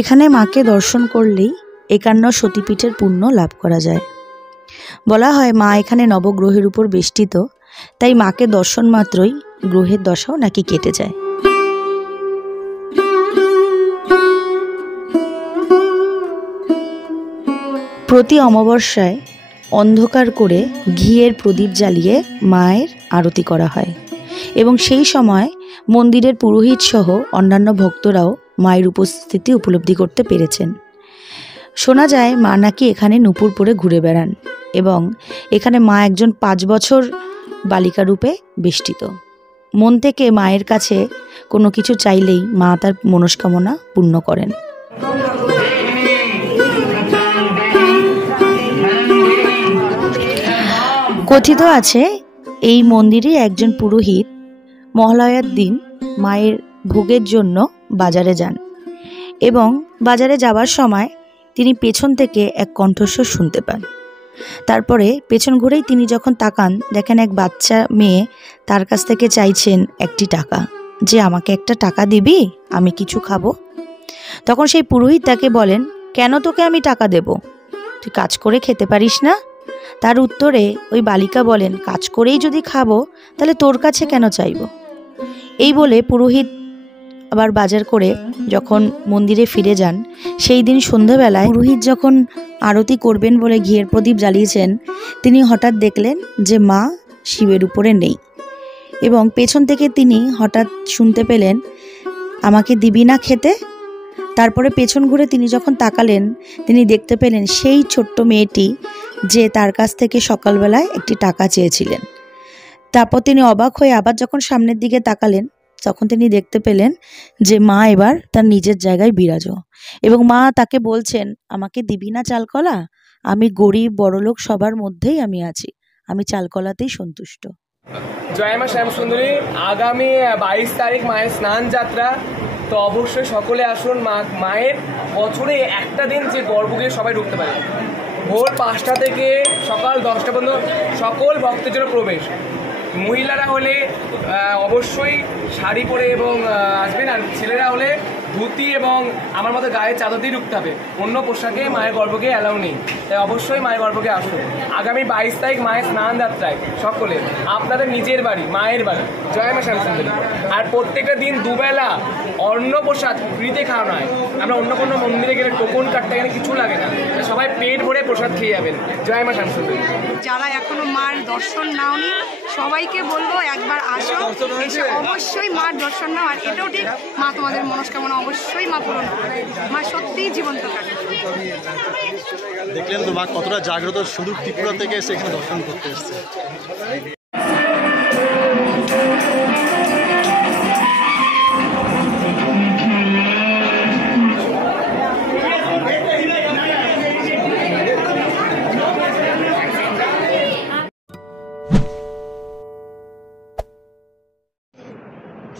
এখানে মাকে দর্শন করলেই 51 সতীপীঠের পুণ্য লাভ করা যায়। বলা হয় মা এখানে নবগ্রহের উপর বেষ্টিত, তাই মাকে দর্শন মাত্রই গ্রহের দশাও নাকি কেটে যায়। প্রতি অমাবস্যায় অন্ধকার করে ঘিয়ের প্রদীপ জ্বালিয়ে মায়ের আরতি করা হয় এবং সেই সময় মন্দিরের পুরোহিত সহ অন্যান্য ভক্তরাও মায়ের উপস্থিতি উপলব্ধি করতে পেরেছেন। শোনা যায় মা নাকি এখানে নূপুর পরে ঘুরে বেড়ান এবং এখানে মা একজন 5 বছর বালিকা রূপে বেষ্টিত। মন থেকে মায়ের কাছে কোনো কিছু চাইলেই মা তার মনস্কামনা পূর্ণ করেন। কথিত আছে এই মন্দিরে একজন পুরোহিত মহালয়ার দিন মায়ের ভোগের জন্য বাজারে যান এবং বাজারে যাওয়ার সময় তিনি পেছন থেকে এক কণ্ঠস্বর শুনতে পান। তারপরে পেছন ঘুরেই তিনি যখন তাকান, দেখেন এক বাচ্চা মেয়ে তার কাছ থেকে চাইছেন একটি টাকা, যে আমাকে একটা টাকা দিবি, আমি কিছু খাবো। তখন সেই পুরোহিত তাকে বলেন, কেন তোকে আমি টাকা দেব, তুই কাজ করে খেতে পারিস না? তার উত্তরে ওই বালিকা বলেন, কাজ করেই যদি খাবো তাহলে তোর কাছে কেন চাইব। এই বলে পুরোহিত আবার বাজার করে যখন মন্দিরে ফিরে যান, সেই দিন সন্ধ্যাবেলায় পুরোহিত যখন আরতি করবেন বলে ঘিয়ের প্রদীপ জ্বালিয়েছেন, তিনি হঠাৎ দেখলেন যে মা শিবের উপরে নেই এবং পেছন থেকে তিনি হঠাৎ শুনতে পেলেন, আমাকে দিবি না খেতে? তারপরে পেছন ঘুরে তিনি যখন তাকালেন, তিনি দেখতে পেলেন সেই ছোট্ট মেয়েটি যে তার কাছ থেকে সকালবেলায় একটি টাকা চেয়েছিলেন। তারপর তিনি অবাক হয়ে আবার যখন সামনের দিকে তাকালেন, তখন তিনি দেখতে পেলেন যে মা এবার তার নিজের জায়গায় বিরাজ এবং মা তাকে বলছেন, আমাকে দিবি না চালকলা? আমি গরিব বড়লোক সবার মধ্যেই আমি আছি, আমি চালকলাতেই সন্তুষ্ট। জয় মা শ্যামসুন্দরী। আগামী 22 তারিখ মায়ের স্নান যাত্রা, তো অবশ্যই সকলে আসুন। মায়ের বছরে একটা দিন যে গর্ভগৃহে সবাই ঢুকতে পারে, ভোর 5টা থেকে সকাল 10টা পর্যন্ত সকল ভক্তের জন্য প্রবেশ। মহিলারা হলে অবশ্যই শাড়ি পরে এবং আসবেন, আর ছেলেরা হলে ধুতি এবং আমার মতো গায়ে চাদর দিয়ে ঢুকতে হবে, অন্য পোশাকে মায়ের গর্ভকে অ্যালাউ নেই। তাই অবশ্যই মায়ের গর্ভকে আসুন। আগামী 22 তারিখ মায়ের স্নান যাত্রায় সকলে আপনাদের নিজের বাড়ি, মায়ের বাড়ি। জয় মা শ্যামসুন্দরী। আর প্রত্যেকটা দিন দুবেলা অন্ন প্রসাদ ফ্রিতে খাওয়ানো হয়। আমরা অন্য কোনো মন্দিরে গেলে টোকন কাটতে গেলে কিছু লাগে না, সবাই পেট ভরে প্রসাদ খেয়ে যাবেন। জয় মা শ্যামসুন্দরী। যারা এখনো মার দর্শন নাওনি সবাইকে বলবো একবার আসো, এসে অবশ্যই মার দর্শন নাও। আর এটাও ঠিক, মা তোমাদের মনস্কামনা অবশ্যই মা পূরণ করে। মা সত্যিই জীবন্ত কাটে। দেখলেন তো মা কতটা জাগ্রত, শুধু ত্রিপুরা থেকে এসে এখানে দর্শন করতে এসছে।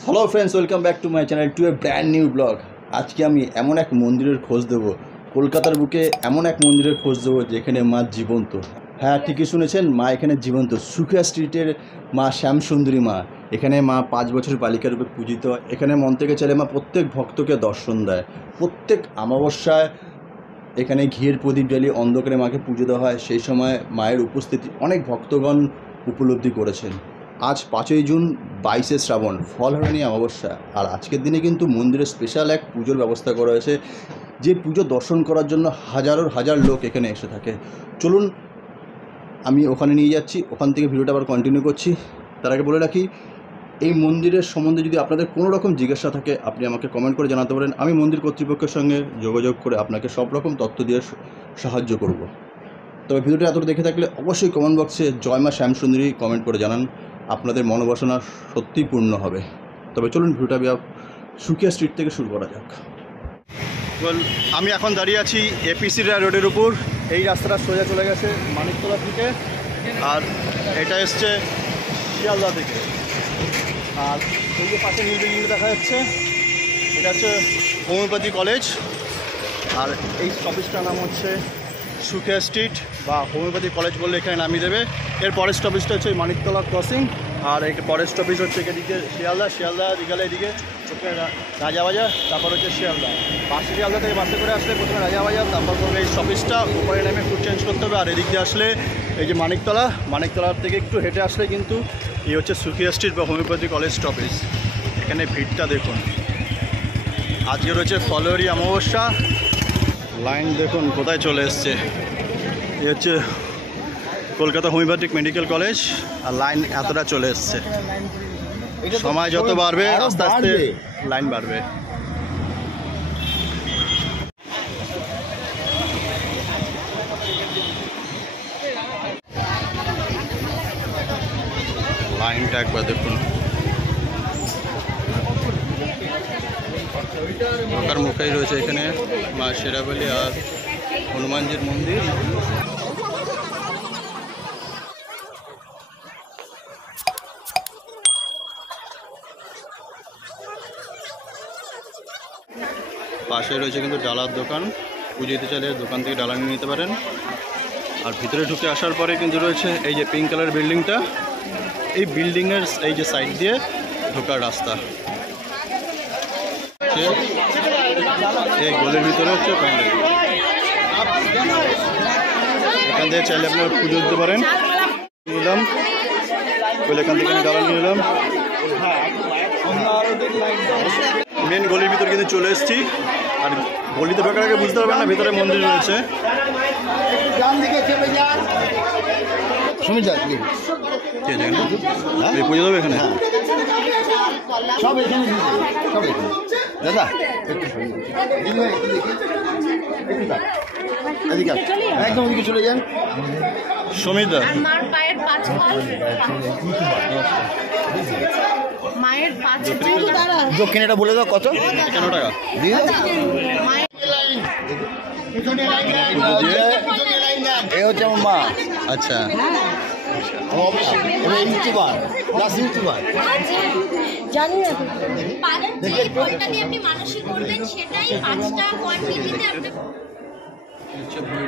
Hello friends, welcome back to my channel to A brand new blog. আজকে আমি এমন এক মন্দিরের খোঁজ দেবো, কলকাতার বুকে এমন এক মন্দিরের খোঁজ দেবো যেখানে মা জীবন্ত। হ্যাঁ, ঠিকই শুনেছেন, মা এখানে জীবন্ত। সুখিয়া স্ট্রিটের মা শ্যামসুন্দরী মা, এখানে মা 5 বছর বালিকা রূপে পূজিত। এখানে মন থেকে চাইলে মা প্রত্যেক ভক্তকে দর্শন দেয়। প্রত্যেক অমাবস্যায় এখানে ঘিয়ের প্রদীপ জ্বালিয়ে অন্ধকারে মাকে পুজো দেওয়া হয়। সেই সময় মায়ের উপস্থিতি অনেক ভক্তগণ উপলব্ধি করেছেন। আজ 5ই জুন 22শে শ্রাবণ, ফলহারিণী অমাবস্যা। আর আজকের দিনে কিন্তু মন্দিরে স্পেশাল এক পুজোর ব্যবস্থা করা হয়েছে, যে পুজো দর্শন করার জন্য হাজার লোক এখানে এসে থাকে। চলুন আমি ওখানে নিয়ে যাচ্ছি, ওখান থেকে ভিডিওটা আবার কন্টিনিউ করছি। তার আগে বলে রাখি, এই মন্দিরের সম্বন্ধে যদি আপনাদের কোনো রকম জিজ্ঞাসা থাকে আপনি আমাকে কমেন্ট করে জানাতে পারেন। আমি মন্দির কর্তৃপক্ষের সঙ্গে যোগাযোগ করে আপনাকে সব রকম তথ্য দিয়ে সাহায্য করব। তবে ভিডিওটা এতটা দেখে থাকলে অবশ্যই কমেন্ট বক্সে জয় মা শ্যামসুন্দরী কমেন্ট করে জানান, আপনাদের মনোবাসনা সত্যিই পূর্ণ হবে। তবে চলুন ভিডিওটা সুখিয়া স্ট্রিট থেকে শুরু করা যাক। আমি এখন দাঁড়িয়ে আছি এপিসি রোডের উপর। এই রাস্তাটা সোজা চলে গেছে মানিকতলা থেকে, আর এটা এসছে শিয়ালদা থেকে। আর এই যে পাশে নীল বিল্ডিংটা দেখা যাচ্ছে, এটা হচ্ছে হোমিওপ্যাথি কলেজ। আর এই স্টপেজটার নাম হচ্ছে সুখিয়া স্ট্রিট বা হোমিওপ্যাথি কলেজ বললে এখানে নামিয়ে দেবে। এর পরের স্টপেজটা হচ্ছে মানিকতলা ক্রসিং। আর একটা পরের স্টপেজ হচ্ছে এদিকে শিয়ালদা গেলে এদিকে প্রথমে রাজাবাজার, তারপর হচ্ছে শিয়ালদা। শিয়ালদা থেকে বাসে করে আসলে প্রথমে রাজাবাজার, তারপর করবে এই স্টপেজটা, উপরে নেমে একটু চেঞ্জ করতে হবে। আর এদিক দিয়ে আসলে এই যে মানিকতলার থেকে একটু হেঁটে আসলে কিন্তু এই হচ্ছে সুখিয়া স্ট্রিট বা হোমিওপ্যাথি কলেজ স্টপেজ। এখানে ভিড়টা দেখুন। আজকে রয়েছে ফলোয়ারি অমাবস্যা, লাইন দেখুন কোথায় চলে এসছে। এই হচ্ছে কলকাতা হোমিওপ্যাথিক মেডিকেল কলেজ, আর লাইন এতটা চলে এসছে। সময় যত বাড়বে আস্তে আস্তে লাইন বাড়বে। লাইনটা একবার দেখুন। ঢোকার মুখেই রয়েছে এখানে মা শেরাবালি আর হনুমানজির মন্দির। পাশে রয়েছে কিন্তু ডালার দোকান, পুজো দিতে চাইলে দোকান থেকে ডালা নিয়ে নিতে পারেন। আর ভিতরে ঢুকে আসার পরে কিন্তু রয়েছে এই যে পিঙ্ক কালার বিল্ডিংটা, এই বিল্ডিংয়ের এই যে সাইড দিয়ে ঢোকার রাস্তা। এই গলির ভিতরে হচ্ছে প্যান্ডেল, এখান থেকে চাইলে আপনারা পুজো দিতে পারেন। নিলাম বলে এখান থেকে ডালা নিয়ে নিলাম। মেন গলির ভিতরে কিন্তু চলে এসেছি। আর গলিতে ঢোকার আগে বুঝতে পারবেন না ভিতরে মন্দির রয়েছে। পুজো দেবে এখানে সব এখানে দাদা একদম ওদিকে চলে যান। সমিতা দক্ষিণ এটা বলে দাও কত? 51 টাকা দিয়ে এ হচ্ছে আমার মা। আচ্ছা জানি না যে ফলটা দিয়ে আপনি মানসিক করবেন সেটাই 5টা কোয়ান্টিটিতে আপনি।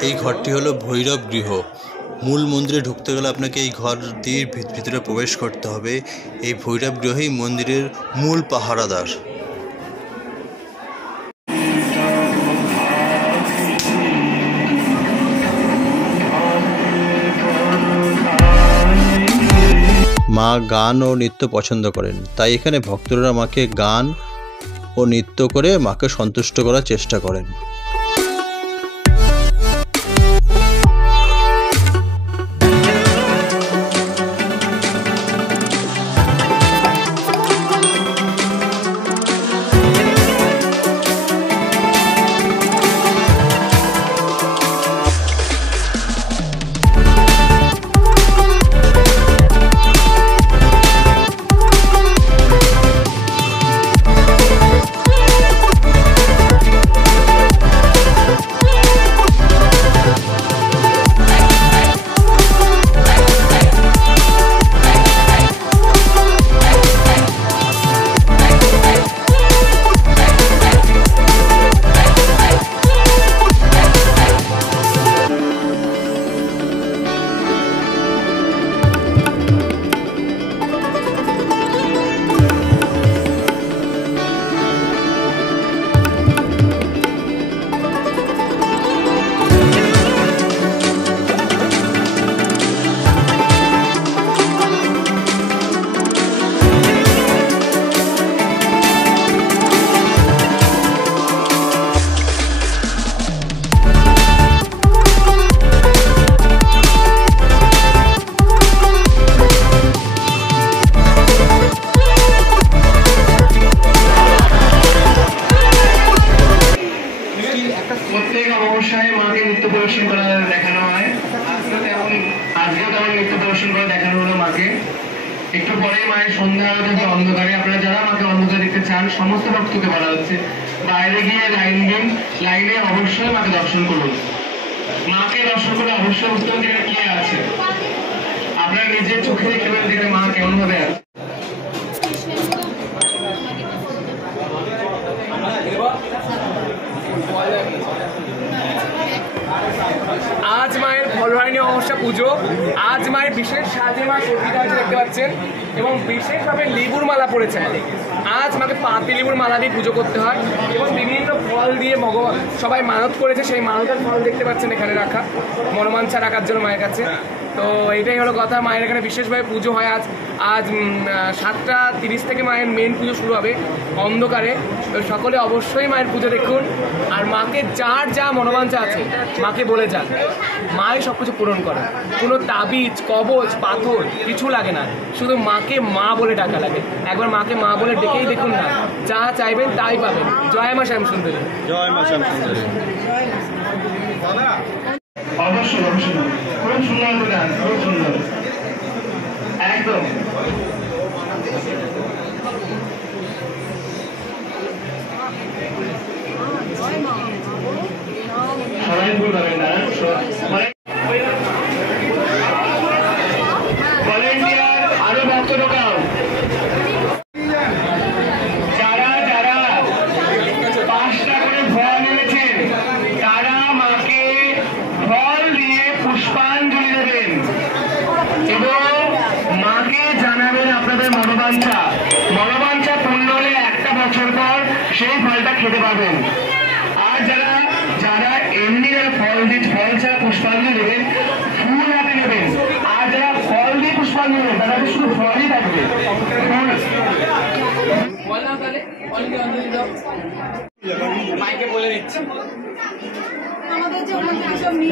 এই ঘরটি হলো ভৈরব গৃহ। মূল মন্দিরে ঢুকতে গেলে আপনাকে এই ঘর দিয়ে ভিতরে প্রবেশ করতে হবে। এই ভৈরব গৃহই মন্দিরের মূল পাহারাদার। মা গান ও নৃত্য পছন্দ করেন, তাই এখানে ভক্তরা মাকে গান ও নৃত্য করে মাকে সন্তুষ্ট করার চেষ্টা করেন। প্রত্যেক অমাবস্যায় মাকে নৃত্য প্রদর্শন করা দেখানো হয়। আজকেও তেমন নৃত্য প্রদর্শন করে দেখানো হলো মাকে। একটু পরে মায়ের সন্ধ্যা আলো থেকে অন্ধকারে। আপনারা যারা মাকে অন্ধকার দেখতে চান সমস্ত ভক্তকে বলা হচ্ছে বাইরে গিয়ে লাইন দিন, লাইনে অবশ্যই মাকে দর্শন করুন। মাকে দর্শন করে অবশ্যই বুঝতে হবে কি আছে। আপনারা নিজের চোখে দেখবেন দেখে মা কেমন ভাবে আছে। আজ মায়ের ফলহারিণী অমাবস্যা পুজো। আজ মায়ের বিশেষ সাজে মা সজ্জিত হয়েছে দেখতে পাচ্ছেন। এবং বিশেষভাবে লেবুর মালা পড়েছে মা। আজ মাকে পাতি লেবুর মালা দিয়ে পুজো করতে হয় এবং বিভিন্ন ফল দিয়ে ভগবান সবাই মানত করেছে, সেই মানতের ফল দেখতে পাচ্ছেন এখানে রাখা, মনোমাঞ্ছা রাখার জন্য মায়ের কাছে। তো এইটাই হলো কথা। মায়ের এখানে বিশেষভাবে পুজো হয়। আজ 7:30 থেকে মায়ের মেন পুজো শুরু হবে অন্ধকারে। তো সকলে অবশ্যই মায়ের পুজো দেখুন, আর মাকে যার যা মনোবাঞ্ছা আছে মাকে বলে যান, মাই সব কিছু পূরণ করে। কোনো তাবিজ, কবচ, পাথর কিছু লাগে না, শুধু মাকে মা বলে ডাকা লাগে। একবার মাকে মা বলে ডেকেই দেখুন না, যা চাইবেন তাই পাবেন। জয় মা শ্যামসুন্দরী। জয় মা শ্যামসুন্দরী। অবশ্যই অবশ্যই খুব সুন্দর গান, খুব সুন্দর একদম। সবাই ভুল পাবেন না। ভলেন্টিয়ার আরো ভক্ত ঢোকাও। যারা যারা 5টা করে ফল এনেছেন তারা মাকে ফল দিয়ে পুষ্পাঞ্জলি দেবেন এবং মাকে জানাবেন আপনাদের মনোবাঞ্ছা। মনোবাঞ্ছা পূর্ণ হলে 1 বছর পর সেই ফলটা খেতে পারবেন। আর যারা যারা এমনি ফল ছাড়া পুষ্পাঞ্জলি দেবেন, ফুল হাতে নেবেন। আর যারা ফল দিয়ে পুষ্পাঞ্জলি দেবেন তারা শুধু ফলই থাকবে। মাইকে বলে দিচ্ছি,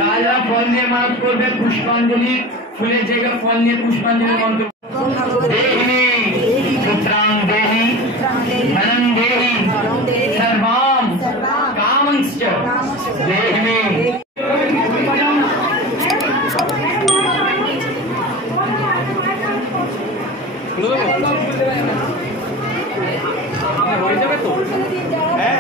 যারা ফল নিয়ে মানত করবে পুষ্পাঞ্জলি, ফুলের জায়গায় ফল নিয়ে পুষ্পাঞ্জলি মন্ত্র দেহি পুত্রাং দেহি ধনং দেহি সর্বাম কামাংশ্চ দেহি। হয়ে যাবে তো? হ্যাঁ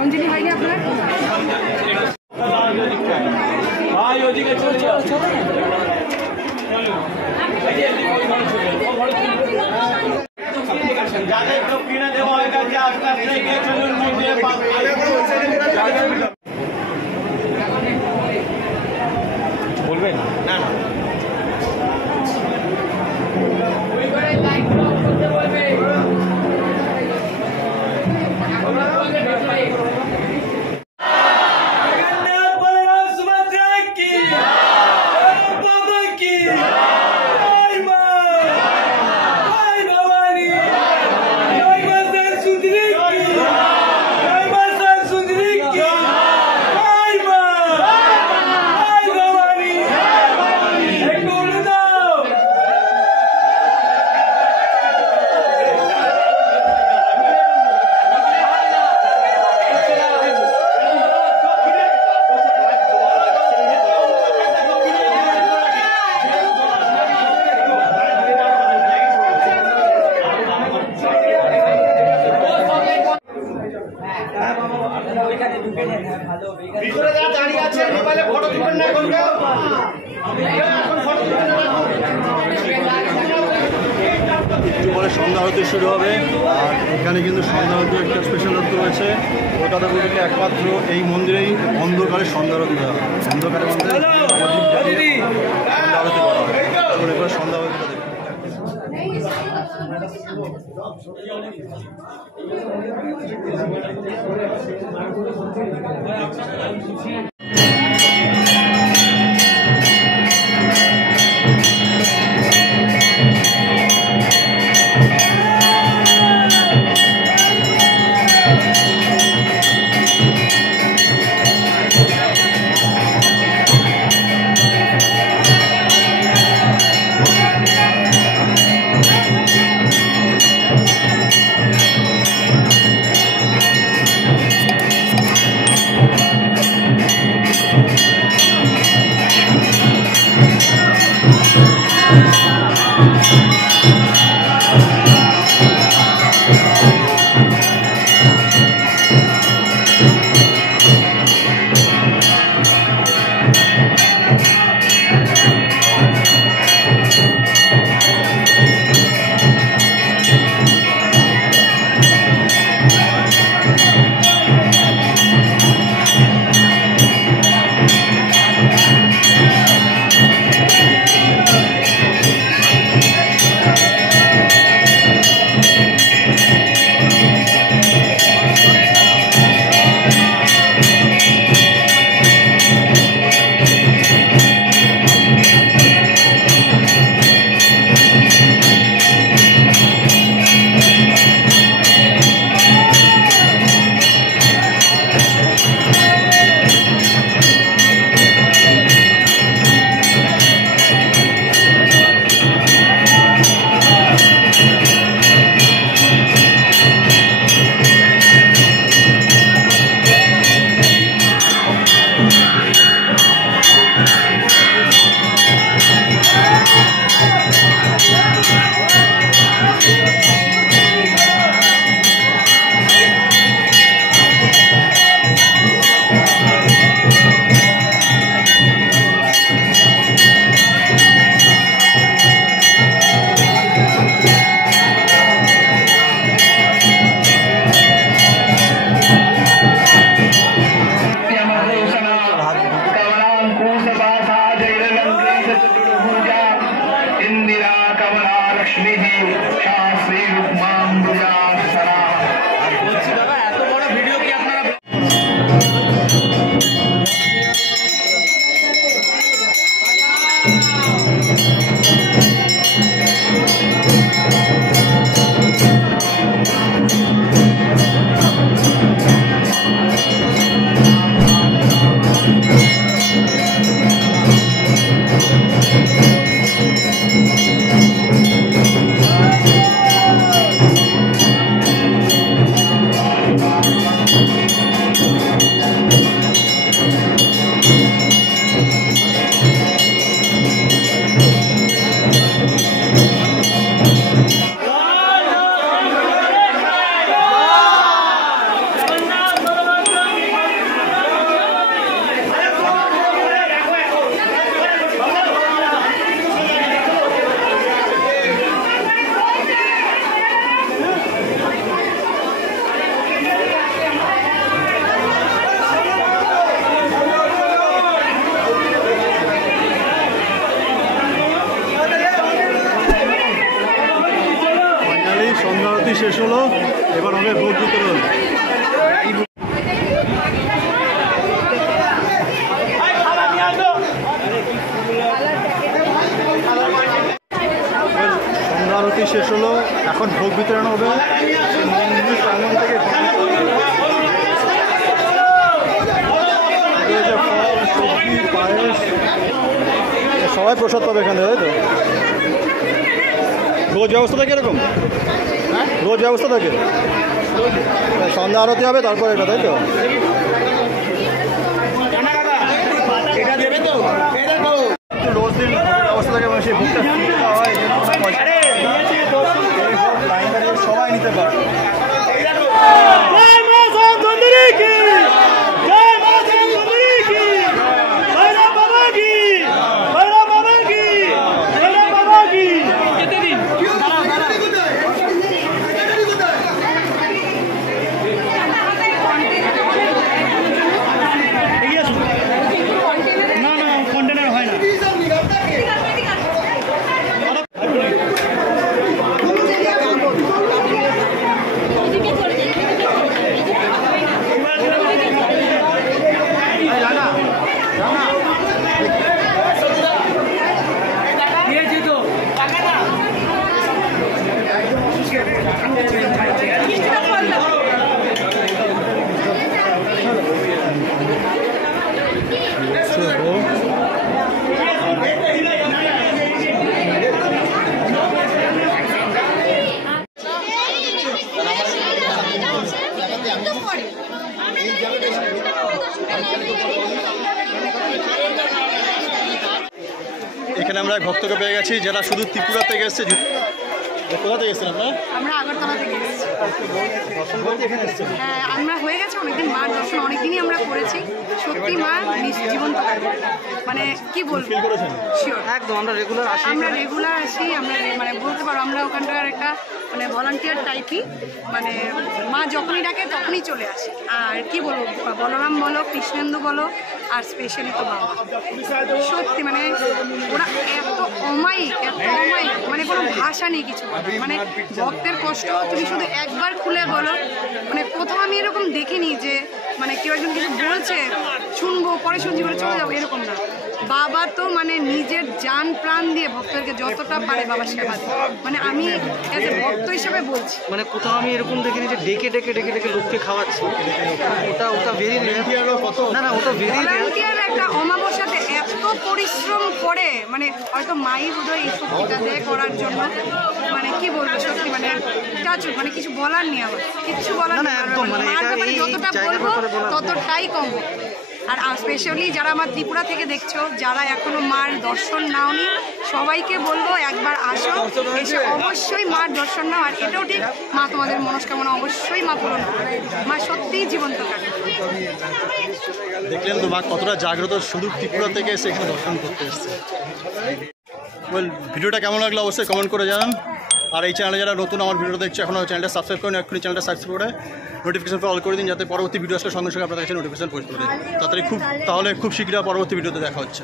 অঞ্জলি হয়নি আপনার? যাদের কিনে দেওয়া হয়ে গেছে আস্তে আস্তে এগিয়ে চলুন। বলবেন না না একটু পরে সন্ধ্যা আরতি শুরু হবে। আর এখানে কিন্তু সন্ধ্যা আরতি একটা স্পেশালত্ব রয়েছে। কলকাতা পুরীতে একমাত্র এই মন্দিরেই অন্ধকারে সন্ধ্যা আরতি দেওয়া হয়। অন্ধকারের মধ্যে সন্ধ্যা আরতি করা হয়। এবার সন্ধ্যা আরতিটা দেখুন। এবার হবে ভোগ বিতরণ। সন্ধ্যা আরতি শেষ হলো, এখন ভোগ বিতরণ হবে। মন্দির প্রাঙ্গণ থেকে ফল, সবজি, পায়েস, সবাই প্রসাদ পাবে এখানে, তাই তো? রোজ ব্যবস্থা থাকে এরকম? রোজ ব্যবস্থা থাকে? সন্ধ্যা আরতি হবে তারপর এটা, তাই তো? রোজ দিন ব্যবস্থা থাকে, সেই ভোগটা দেওয়া হয়, সবাই নিতে পারে। এখানে আমরা ভক্তকে পেয়ে গেছি যারা শুধু ত্রিপুরা থেকে এসছে। কোথা থেকে এসছেন আপনারা? আমরা আগরতলা থেকে এসেছি। হ্যাঁ, আমরা হয়ে গেছে অনেকদিন, মার দর্শন অনেকদিনই আমরা করেছি। সত্যি মা জীবন্ত, মানে কি বলবো, শিওর একদম। আমরা রেগুলার আসি, আমরা মানে বলতে পারো আমরা ওখানকার একটা মানে ভলান্টিয়ার টাইপই, মানে মা যখনই ডাকে তখনই চলে আসে। আর কি বলবো, বলরাম বলো, কৃষ্ণেন্দু বলো, আর স্পেশালি তো বাবা, সত্যি মানে ওরা এত অমায়িক, মানে কোনো ভাষা নেই কিছু। মানে ভক্তের কষ্ট তুমি শুধু একবার খুলে বলো, মানে কোথাও আমি এরকম দেখিনি যে মানে কেউ একজন কিছু বলছে শুনবো পরে শুনছি বলে চলে যাবো, এরকম না। বাবা তো মানে নিজের জান প্রাণ দিয়ে ভক্তদেরকে যতটা পারে বাবা সেবা দেয়। মানে আমি এজ এ ভক্ত হিসেবে বলছি, মানে কোথাও আমি এরকম দেখিনি যে ডেকে ডেকে ডেকে ডেকে লোককে খাওয়াচ্ছে। ওটা ভেরি না, ওটা ভেরি ভলান্টিয়ার। একটা অমাবস্যাতে এত পরিশ্রম করে, মানে হয়তো মাই বোধহয় এই শক্তিটা দেয় করার জন্য। মানে কি বলবো, সত্যি মানে মানে কিছু বলার নেই, আমার কিচ্ছু বলার নেই। যতটা বলবো ততটাই কম। আর স্পেশালি যারা আমার ত্রিপুরা থেকে দেখছো, যারা এখনো মার দর্শন নাওনি, সবাইকে বলবো একবার আসো, এসে অবশ্যই মার দর্শন নাও। আর এটাও ঠিক, মা তোমাদের মনস্কামনা অবশ্যই মা পূরণ করে। মা সত্যিই জীবন্ত থাকে। দেখলেন তো মা কতটা জাগ্রত, শুধু ত্রিপুরা থেকে এসে এখানে দর্শন করতে এসছে। ভিডিওটা কেমন লাগলো অবশ্যই কমেন্ট করে জানান। আর এই চ্যানেলে যারা নতুন আমার ভিডিও দেখছে এখনও চ্যানেলটা সাবস্ক্রাইব করেন, এক্ষুনি চ্যানেলটা সাবস্ক্রাইব করে নোটিফিকেশন অল করে দিন, যাতে পরবর্তী ভিডিও আসলে সঙ্গে সঙ্গে আপনাদের কাছে নোটিফিকেশন পৌঁছতে পারে। তাহলে খুব শীঘ্রই পরবর্তী ভিডিওতে দেখা হচ্ছে।